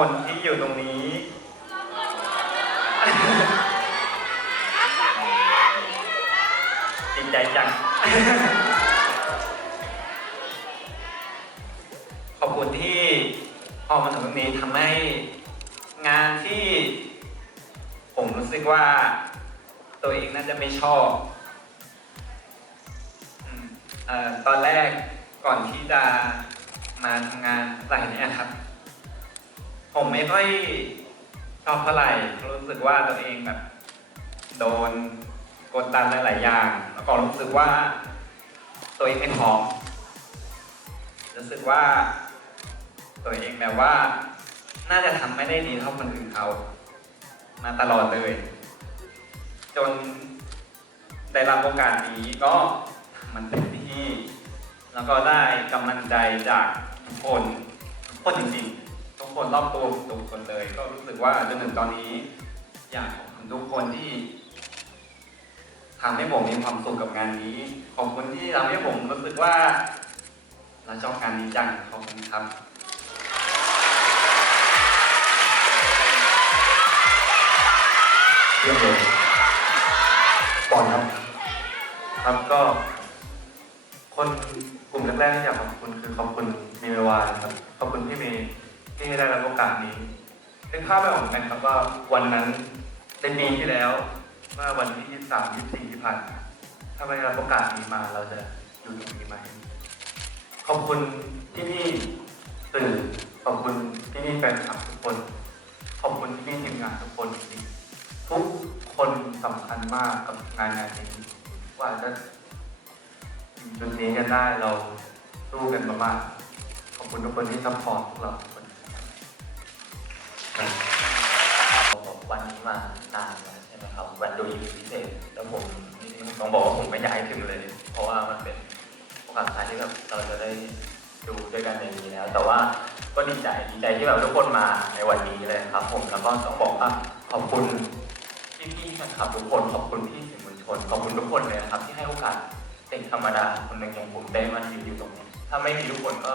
คนที่อยู่ตรงนี้ ดีใจจัง ขอบคุณที่ออกมาถึงตรงนี้ทำให้งานที่ ผมรู้สึกว่าตัวเองน่าจะไม่ชอบออตอนแรกก่อนที่จะมาทำงานอะไรเนี้ยครับ ผมไม่ค่อยชอบเท่าไหร่รู้สึกว่าตัวเองแบบโดนกดดันหลาย ๆ อย่าง แล้วก็รู้สึกว่าตัวเองไม่พร้อมรู้สึกว่าตัวเองแบบว่า น่าจะทำไม่ได้ดีเท่าคนอื่นเขามาตลอดเลย จนได้รับโอกาสนี้ก็มันเต็มที่ แล้วก็ได้กำลังใจจากทุกคนทุกคนจริงๆ คนรอบตัวทุกคนเลย ก็รู้สึกว่าจนถึงตอนนี้ อยากขอบคุณทุกคนที่ทำให้ผมมีความสุขกับงานนี้ขอบคุณที่ทำให้ผมรู้สึกว่าเราชอบงานนี้จังขอบคุณครับเรื่องเลยปอนครับ ครับก็ คนกลุ่มแรกๆที่อยากขอบคุณคือขอบคุณมีเววาครับขอบคุณพี่เมย์ ที่ให้ได้รับโอกาสนี้เป็นภาพไม่ออกกันครับว่าวันนั้นในปีที่แล้วเมื่อวันที่23 24ที่ผ่านมาถ้าไม่ได้รับโอกาสนี้มาเราจะอยู่ตรงนี้ไหมขอบคุณที่พี่สื่อขอบคุณที่พี่แฟนคลับทุกคน ขอบคุณที่พี่ทีมงานทุกคนจริงทุกคนสำคัญมากกับงานงานนี้ว่าจะจุดนี้กันได้เราสู้กันมามากขอบคุณทุกคนที่ซัพพอร์ตพวกเรา มานานแล้วใช่ไหมครับวันดูอีพีพิเศษ แล้วผมต้องบอกว่าผมไม่อยากให้ถึงเลย เพราะว่ามันเป็นโอกาสสุดท้ายที่แบบเราจะได้ดูด้วยกันในนี้แล้ว แต่ว่าก็ดีใจดีใจที่แบบทุกคนมาในวันนี้เลยครับ ผมแล้วก็ต้องบอกว่าขอบคุณพี่ๆแฟนคลับทุกคนขอบคุณพี่สื่อมวลชนขอบคุณทุกคนเลยครับ ที่ให้โอกาสเด็กธรรมดาคนหนึ่งอย่างผมได้มายืนอยู่ตรงนี้ถ้าไม่มีทุกคนก็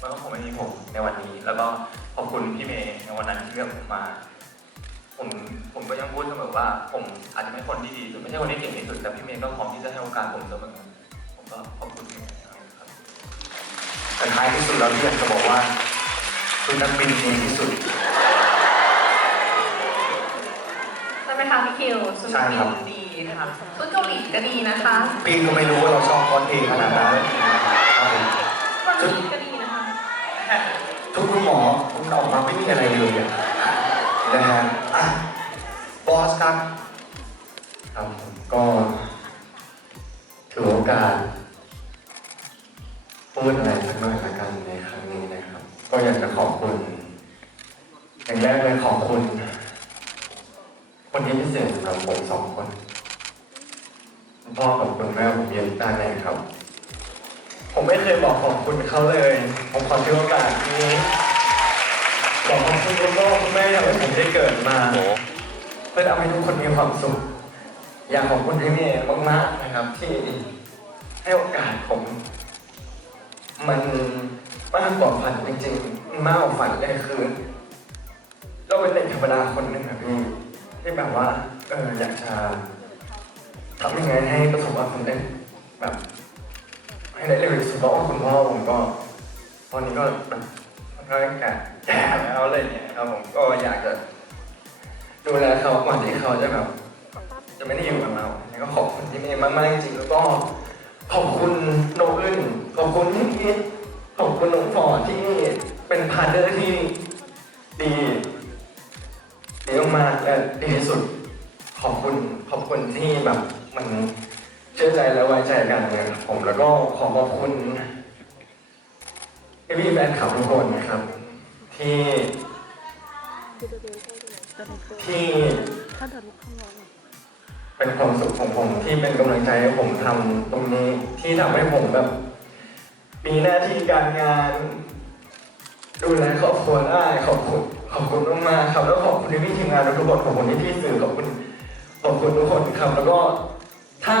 มันก็คงไม่มีผมในวันนี้ แล้วก็ขอบคุณพี่เมย์ในวันนั้นที่เลือกผมมา ผมผมก็ยังพูดเสมอว่า ผมอาจจะไม่คนที่ดีสุดไม่ใช่คนที่เก่งที่สุดแต่พี่เมย์ก็พร้อมที่จะให้โอกาสผมเสมอผมก็ขอบคุณพี่เมย์ครับแต่ท้ายที่สุดเราอยากจะบอกว่าคุณนักบินดีที่สุด ใช่ไหมคะพี่คิวชุดใช่ครับ ดีนะคะชุดเกาหลีก็ดีนะคะปีก็ไม่รู้ว่าเราชอบคอนเพลงขนาดนั้นครับผมชุดนี้ก็ดีนะคะ ทุกคุณหมอคุณออกมาไม่มีอะไรเลยอะ นะฮะอะบอสครับ ครับผมก็ถือโอกาสพูดอะไรสักหน่อยละกันในครั้งนี้นะครับ ก็อยากจะขอบคุณอย่างแรกเลยขอบคุณ คนที่พิเศษสำหรับผมสองคนคุณพ่อกับคุณแม่ผมเย็นตาแน่ครับ ผมไม่เคยบอกขอบคุณเขาเลย ผมขอถือโอกาสนี้ บอกขอบคุณคุณพ่อคุณแม่ที่ให้ผมได้เกิดมาเพื่อทำให้ทุกคนมีความสุข อยากขอบคุณพี่เมย์มากๆนะครับ ที่ให้โอกาสผม มันมากกว่าฝันจริงๆ มากกว่าฝันเลยคือเราเป็นเด็กธรรมดาคนหนึ่งนะพี่ที่แบบว่าเอออยากจะทำยังไงให้ประสบความสำเร็จแบบ ให้ได้เร็วที่สุดเพราะว่าคุณพ่อผมก็ ตอนนี้ก็ แบบค่อนข้างแก่แก่แล้วอะไรเนี่ยครับผมก็อยากจะดูแลเขาก่อนที่เขาจะแบบจะไม่ได้อยู่กับเราแล้วก็ขอบคุณที่นี่มากๆจริงๆแล้วก็ขอบคุณโนอึนขอบคุณที่คิดขอบคุณน้องฟอร์ที่เป็นพาร์ทเนอร์ที่ดีดีมากๆและดีที่สุด ขอบคุณขอบคุณที่แบบมันเชื่อใจและไว้ใจกันนี่ยครับผมแล้วก็ขอขอบคุณ พี่แฟนคลับทุกคนนะครับ ที่ที่เป็นความสุขของผมที่เป็นกำลังใจให้ผมทำตรงนี้ที่ทำให้ผมแบบมีหน้าที่การงาน ดูแลครอบครัวได้ขอบคุณขอบคุณมากๆครับแล้วขอบคุณพี่ทีมงานทุกคนขอบคุณที่พี่สื่อขอบคุณขอบคุณทุกคนครับแล้วก็ถ้า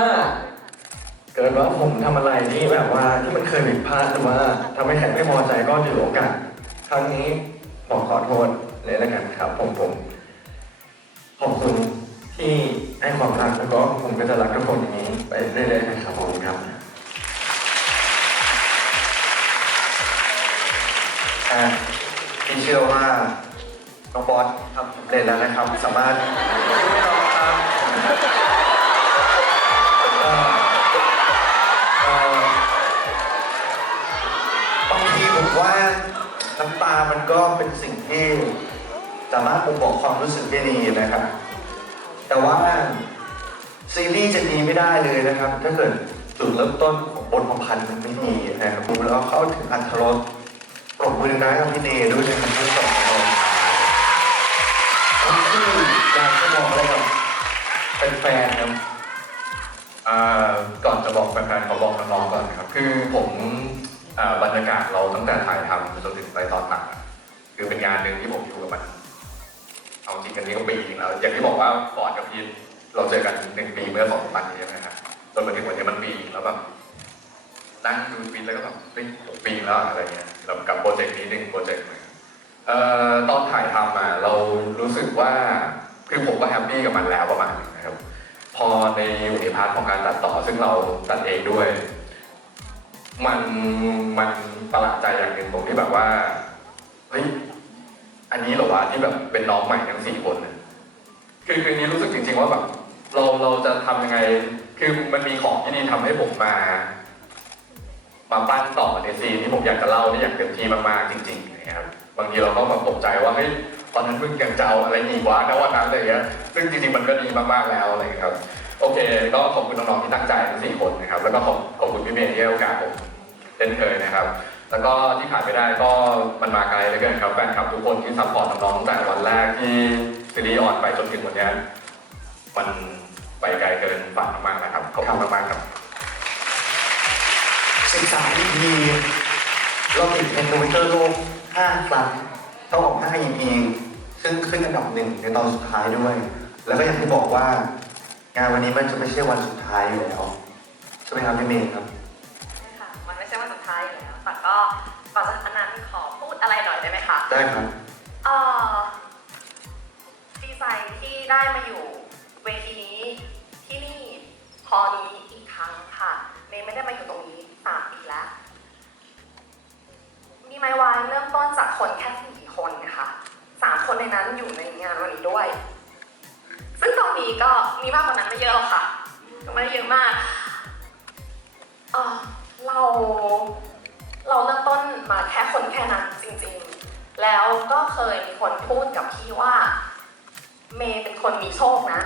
เกิดว่าผมทำอะไรที่แบบว่าที่มันเคยผิดพลาดหรือว่าทำให้ใครไม่พอใจก็ถือโอกาสครั้งนี้ขอขอโทษเลยแล้วกันครับ ผมผมขอบคุณที่ให้ความรักแล้วก็ผมก็จะรักทุกคนอย่างนี้ไปเรื่อยๆนะครับผมครับพี่เชื่อว่าน้องบอสทำเด่นแล้วนะครับ สามารถเอ่อ เอ่อบางทีผมว่าน้ำตามันก็เป็นสิ่งที่สามารถบ่งบอกความรู้สึกได้ดีนะครับ แต่ว่าซีรีส์จะดีไม่ได้เลยนะครับ ถ้าเกิดจุดเริ่มต้นของบทประพันธ์มันไม่ดีนะครับแล้วเข้าถึงอันทรสปรบมือดังๆให้กับพี่เนด้วยนะครับที่ส่งมาเราผมคืออยากจะบอกอะไรกับแฟนๆครับ ก่อนจะบอกแฟนๆขอบอกน้องๆก่อนนะครับคือผมอบรรยากาศเราตั้งแต่ถ่ายทำจนถึงไปตอนตัดอะคือเป็นงานหนึ่งที่ผมอยู่กับมันเอาจริงกันนี้ก็ปีนึงแล้วอย่างที่บอกว่าก่อนกับพีทเราเจอกันหนึ่งปีเมื่อสองสามวันนี้ใช่ไหมครับจนมาถึงวันนี้มันปีแล้วแบบนั่งดูปีแล้วก็แบบเฮ้ยปีแล้วอะไรเงี้ยแล้วกับโปรเจกต์นี้หนึ่งโปรเจกต์หนึ่งตอนถ่ายทำมาเรารู้สึกว่าคือผมก็แฮปปี้กับมันแล้วประมาณนึง พอในอยู่ในพาร์ทของการตัดต่อซึ่งเราตัดเองด้วย มันมันประหลาดใจอย่างหนึ่งตรงที่แบบว่าเฮ้ยอันนี้เหรอวะที่แบบเป็นน้องใหม่ทั้งสี่คนน่ะคือคือนี้รู้สึกจริง ๆ ว่าแบบเราเราจะทำยังไง คือมันมีของที่นี่ทำให้ผมมามาปั้นต่อในซีนที่ผมอยากจะเล่าได้อย่างเต็มที่มากๆจริงๆนะครับบางทีเราก็แบบตกใจว่าเฮ้ย ตอนนั้นมึงยังจะเอาอะไรอีกวะนะวันนั้นอะไรเงี้ยซึ่งจริงๆมันก็ดีมากๆแล้วอะไรเงี้ยครับ โอเค ก็ขอบคุณน้องๆที่ตั้งใจทั้งสี่คนนะครับ แล้วก็ขอบขอบคุณพี่เมย์ที่ให้โอกาสผมเช่นเคยนะครับ แล้วก็ที่ขาดไม่ได้ก็มันมาไกลเหลือเกินครับแฟนคลับทุกคนที่ซัพพอร์ตน้องๆตั้งแต่วันแรกที่ซีรีส์ออนไปจนถึงวันเนี้ยมันไปไกลเกินฝันมากๆนะครับ ขอบคุณมากๆครับ13 EP เราติดเป็นทวิตเตอร์โลก5ครั้ง ต้องออก5 EP ซึ่งขึ้นอันดับหนึ่งในตอนสุดท้ายด้วย แล้วก็อย่างที่บอกว่า งานวันนี้มันจะไม่ใช่วันสุดท้ายอยู่แล้วใช่ไหมครับพี่เมย์ครับค่ะ มันไม่ใช่วันสุดท้ายอยู่แล้วแต่ก็ก่อนจากนั้นขอพูดอะไรหน่อยได้ไหมคะ ได้ครับ งานวันนี้ด้วย ซึ่งตอนนี้ก็มีมากกว่านั้นไม่เยอะหรอกค่ะไม่เยอะมากเออเราเราเริ่มต้นมาแค่คนแค่นั้นจริงๆ แล้วก็เคยมีคนพูดกับพี่ว่า เมย์เป็นคนมีโชคนะ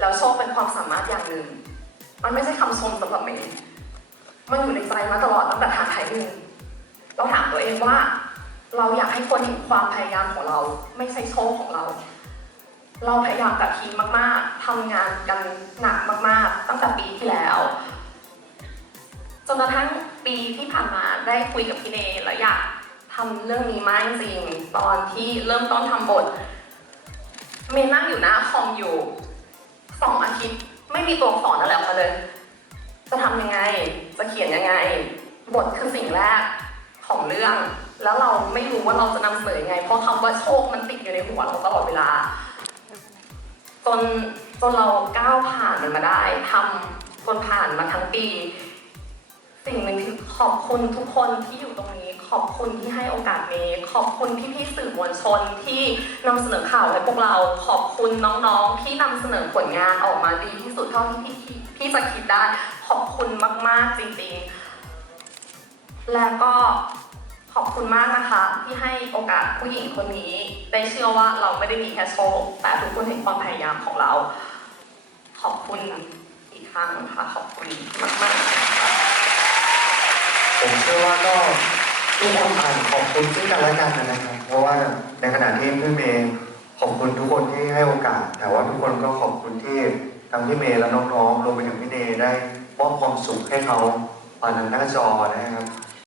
แล้วโชคเป็นความสามารถอย่างหนึ่ง มันไม่ใช่คำชมสำหรับเมย์มันอยู่ในใจมาตลอดตั้งแต่ทางไทยหนึ่งเราถามตัวเองว่า เราอยากให้คนเห็นความพยายามของเรา ไม่ใช่โชคของเรา เราพยายามกับทีมมาก ๆ ทำงานกันหนักมาก ๆ ตั้งแต่ปีที่แล้ว จนกระทั่งปีที่ผ่านมาได้คุยกับพี่เนแล้วอยากทำเรื่องนี้มากจริง ตอนที่เริ่มต้นทำบท เมย์นั่งอยู่หน้าคอมอยู่สองอาทิตย์ไม่มีตัวอักษรอะไรออกมาเลย จะทำยังไง จะเขียนยังไง บทคือสิ่งแรกของเรื่อง แล้วเราไม่รู้ว่าเราจะนำเสนอยังไง เพราะคำว่าโชคมันติดอยู่ในหัวเราตลอดเวลา จนจนเราก้าวผ่านมันมาได้ทำจนผ่านมาทั้งปี สิ่งหนึ่งคือขอบคุณทุกคนที่อยู่ตรงนี้ ขอบคุณที่ให้โอกาสเมย์ขอบคุณพี่ๆสื่อมวลชนที่นำเสนอข่าวให้พวกเรา ขอบคุณน้องๆ ที่นำเสนอผลงานออกมาดีที่สุดเท่าที่พี่ๆพี่จะคิดได้ ขอบคุณมากๆจริงๆ แล้วก็ ขอบคุณมากนะคะ ที่ให้โอกาสผู้หญิงคนนี้ ได้เชื่อว่าเราไม่ได้มีแค่โชคแต่ทุกคนเห็นความพยายามของเรา ขอบคุณอีกครั้งค่ะขอบคุณมากๆผมเชื่อว่าก็ทุกคนต่างขอบคุณซึ่งกันและกันนะครับเพราะว่าในขณะที่พี่เมย์ขอบคุณทุกคนที่ให้โอกาส แต่ว่าทุกคนก็ขอบคุณที่ทั้งพี่เมย์และน้องๆรวมไปถึงพี่เนยได้มอบความสุขให้เขาผ่านทางหน้าจอนะครับ